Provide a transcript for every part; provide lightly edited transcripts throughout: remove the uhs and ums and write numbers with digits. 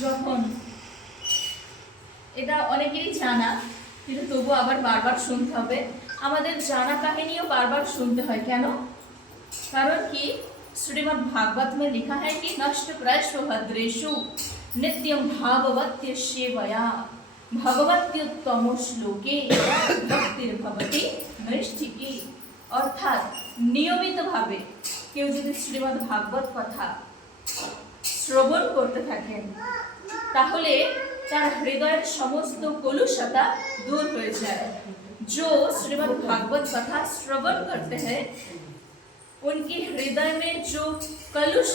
যখন এটা অনেকেরই জানা, কিন্তু তবু আবার বারবার শুনতে হবে। আমাদের জানা কাহিনীও বারবার শুনতে হয়। কেন? कारण कि श्रीमद् भागवत में लिखा है कि नष्ट प्रश्व भद्रेषु नित्यं भागवत्य सेवया भगवत्युत्तम श्लोके भक्तिर्भवति नैष्ठिकी। अर्थात नियमित भावे কেউ যদি শ্রীমদ্ ভাগবত কথা শ্রবণ করতে থাকেন তাহলে তার হৃদয়ের সমস্ত কলুষতা दूर हो जाए। जो श्रीमद् भागवत कथा श्रवण करते हैं उनके हृदय में जो कलुष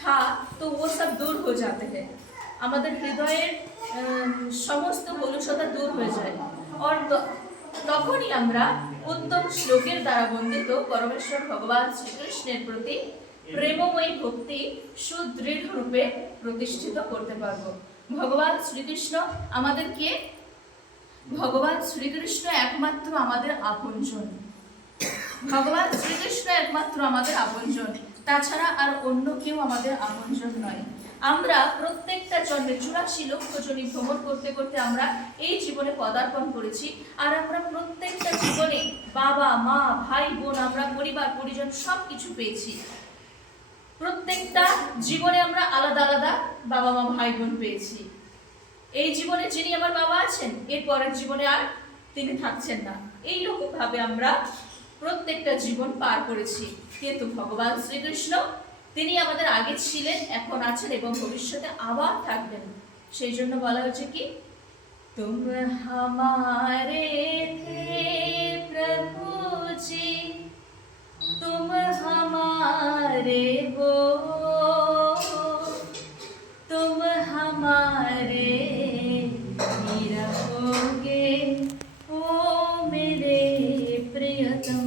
था तो वो सब दूर हो जाते हैं। আমাদের হৃদয়ের সমস্ত কলুষতা দূর হয়ে যায়। और তখনই আমরা উত্তম শ্লোকের দ্বারা বন্দিত পরমেশ্বর ভগবান শ্রীকৃষ্ণের প্রতি প্রেমময়ী ভক্তি সুদৃঢ় রূপে প্রতিষ্ঠিত করতে পারব। ভগবান শ্রীকৃষ্ণ আমাদেরকে ভগবান শ্রীকৃষ্ণ একমাত্র আমাদের আপনজন। ভগবান শ্রীকৃষ্ণ একমাত্র আমাদের আপনজন, তাছাড়া আর অন্য কেউ আমাদের আপনজন নয়। আমরা প্রত্যেকটা জন্মে 84 লক্ষ জনি ভ্রমণ করতে করতে আমরা এই জীবনে পদার্পণ করেছি। আর আমরা প্রত্যেকটা জীবনে বাবা মা ভাই বোন আমরা পরিবার পরিজন সব কিছু পেয়েছি। প্রত্যেকটা জীবনে আমরা আলাদা আলাদা বাবা মা ভাই বোন পেয়েছি। এই জীবনে যিনি আমার বাবা আছেন এর পরের জীবনে আর তিনি থাকছেন না। এই রকম ভাবে আমরা প্রত্যেকটা জীবন পার করেছি। কিন্তু ভগবান শ্রীকৃষ্ণ তিনি আমাদের আগে ছিলেন, এখন আছেন এবং ভবিষ্যতে আবার থাকবেন। সেই জন্য বলা হয়েছে কি তুম হামারে থে প্রভু জি तुम हमारे हो, तुम हमारे ही रहोगे ओ मेरे प्रियतम।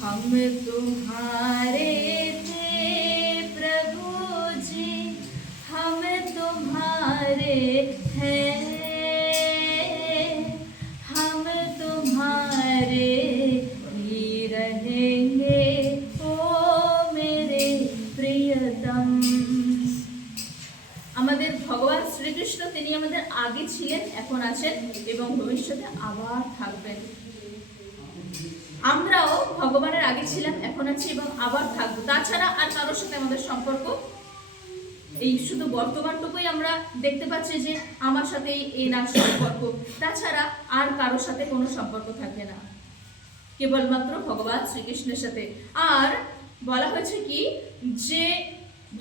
हम तुम्हारे थे प्रभु जी, हम तुम्हारे हैं, हम तुम्हारे रहेंगे ओ मेरे प्रियतम। আমাদের ভগবান শ্রীকৃষ্ণ তিনি আমাদের আগে ছিলেন, এখন আছেন এবং ভবিষ্যতে আবার থাকবেন। আমরাও ভগবানের আগে ছিলাম, এখন আছি এবং আবার থাকবো। তাছাড়া আর কারোর সাথে আমাদের সম্পর্ক এই শুধু বর্তমানটুকুই আমরা দেখতে পাচ্ছি যে আমার সাথে এই না সম্পর্ক, তাছাড়া আর কারোর সাথে কোনো সম্পর্ক থাকে না, কেবলমাত্র ভগবান শ্রীকৃষ্ণের সাথে। আর বলা হয়েছে কি যে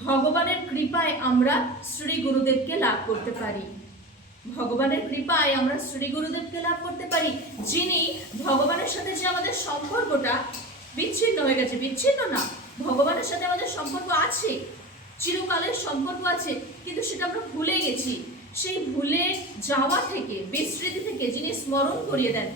ভগবানের কৃপায় আমরা শ্রী গুরুদেবকে লাভ করতে পারি। ভগবানের কৃপায় আমরা শ্রী গুরুদেবকে লাভ করতে পারি, যিনি ভগবানের সাথে যে আমাদের সম্পর্কটা বিচ্ছিন্ন হয়ে গেছে, বিচ্ছিন্ন না, ভগবানের সাথে আমাদের সম্পর্ক আছে, চিরকালের সম্পর্ক আছে, কিন্তু সেটা আমরা ভুলে গেছি। সেই ভুলে যাওয়া থেকে, বিস্মৃতি থেকে যিনি স্মরণ করিয়ে দেন,